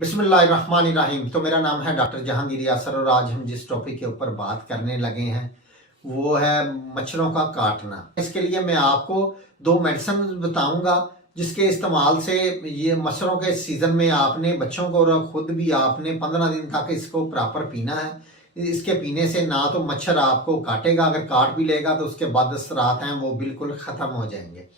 बिस्मिल्लाहिर्रहमानिर्रहीम। तो मेरा नाम है डॉक्टर जहांगीर यासर और आज हम जिस टॉपिक के ऊपर बात करने लगे हैं वो है मच्छरों का काटना। इसके लिए मैं आपको दो मेडिसिन बताऊंगा जिसके इस्तेमाल से ये मच्छरों के सीजन में आपने बच्चों को और खुद भी आपने 15 दिन तक इसको प्रॉपर पीना है। इसके पीने से ना तो मच्छर आपको काटेगा, अगर काट भी लेगा तो उसके बाद असरात हैं वो बिल्कुल ख़त्म हो जाएंगे।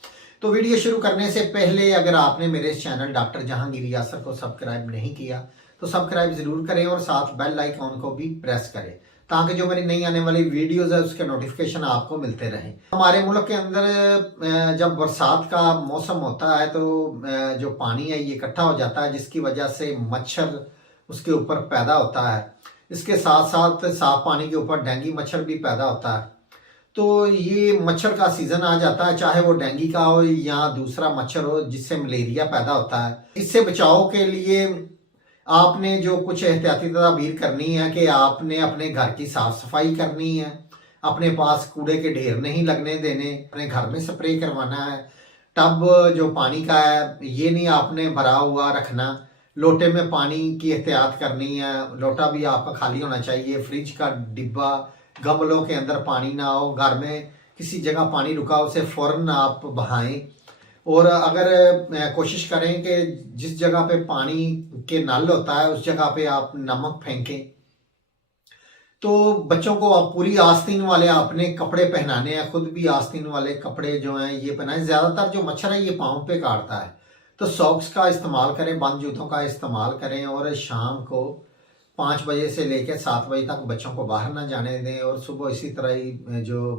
तो वीडियो शुरू करने से पहले अगर आपने मेरे चैनल डॉक्टर जहांगीर यासर को सब्सक्राइब नहीं किया तो सब्सक्राइब जरूर करें और साथ बेल आइकॉन को भी प्रेस करें ताकि जो मेरी नई आने वाली वीडियोस है उसके नोटिफिकेशन आपको मिलते रहें। हमारे मुल्क के अंदर जब बरसात का मौसम होता है तो जो पानी है ये इकट्ठा हो जाता है जिसकी वजह से मच्छर उसके ऊपर पैदा होता है। इसके साथ साथ साफ पानी के ऊपर डेंगू मच्छर भी पैदा होता है। तो ये मच्छर का सीजन आ जाता है, चाहे वो डेंगू का हो या दूसरा मच्छर हो जिससे मलेरिया पैदा होता है। इससे बचाव के लिए आपने जो कुछ एहतियाती तदाबीर करनी है कि आपने अपने घर की साफ सफाई करनी है, अपने पास कूड़े के ढेर नहीं लगने देने, अपने घर में स्प्रे करवाना है। टब जो पानी का है ये नहीं आपने भरा हुआ रखना, लोटे में पानी की एहतियात करनी है, लोटा भी आपका खाली होना चाहिए। फ्रिज का डिब्बा, गमलों के अंदर पानी ना हो, घर में किसी जगह पानी रुका उसे फौरन आप बहाएं। और अगर कोशिश करें कि जिस जगह पे पानी के नल होता है उस जगह पे आप नमक फेंकें। तो बच्चों को आप पूरी आस्तीन वाले अपने कपड़े पहनाने हैं, खुद भी आस्तीन वाले कपड़े जो हैं ये पहनाएं। ज़्यादातर जो मच्छर है ये पाँव पे काटता है तो सॉक्स का इस्तेमाल करें, बंद जूतों का इस्तेमाल करें और शाम को 5 बजे से लेकर 7 बजे तक बच्चों को बाहर ना जाने दें। और सुबह इसी तरह ही जो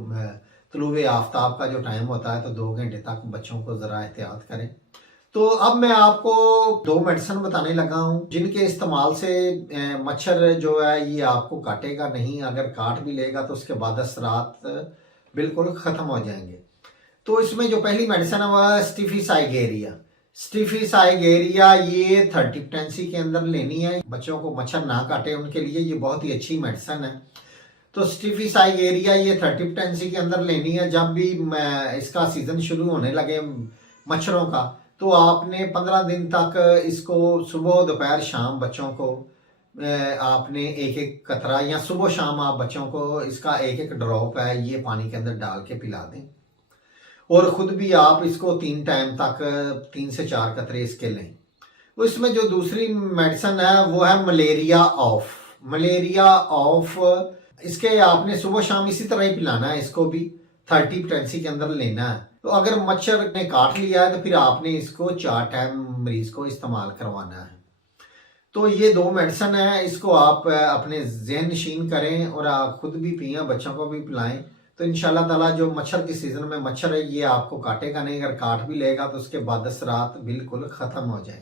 तुलुए आफ्ताब का जो टाइम होता है तो 2 घंटे तक बच्चों को ज़रा एहतियात करें। तो अब मैं आपको दो मेडिसिन बताने लगा हूँ जिनके इस्तेमाल से मच्छर जो है ये आपको काटेगा नहीं, अगर काट भी लेगा तो उसके बाद असरात बिल्कुल ख़त्म हो जाएंगे। तो इसमें जो पहली मेडिसिन है वह स्टिफिसाइगेरिया। स्टिफिसाइगेरिया ये थर्टीप्टेंसी के अंदर लेनी है। बच्चों को मच्छर ना काटे उनके लिए ये बहुत ही अच्छी मेडिसिन है। तो स्टिफिसाइगेरिया ये थर्टीप्टेंसी के अंदर लेनी है। जब भी इसका सीजन शुरू होने लगे मच्छरों का तो आपने 15 दिन तक इसको सुबह दोपहर शाम बच्चों को आपने एक एक कतरा या सुबह शाम आप बच्चों को इसका एक एक ड्रॉप है ये पानी के अंदर डाल के पिला दें। और खुद भी आप इसको 3 टाइम तक 3 से 4 कतरे इसके लें। उसमें जो दूसरी मेडिसिन है वो है मलेरिया ऑफ। मलेरिया ऑफ इसके आपने सुबह शाम इसी तरह ही पिलाना है, इसको भी 30 के अंदर लेना है। तो अगर मच्छर ने काट लिया है तो फिर आपने इसको 4 टाइम मरीज को इस्तेमाल करवाना है। तो ये दो मेडिसिन है, इसको आप अपने ज़हन नशीन करें और आप खुद भी पिएं, बच्चों को भी पिलाएं। तो इंशाल्लाह ताला जो मच्छर के सीजन में मच्छर है ये आपको काटेगा नहीं, अगर काट भी लेगा तो उसके बाद असरात बिल्कुल ख़त्म हो जाएंगे।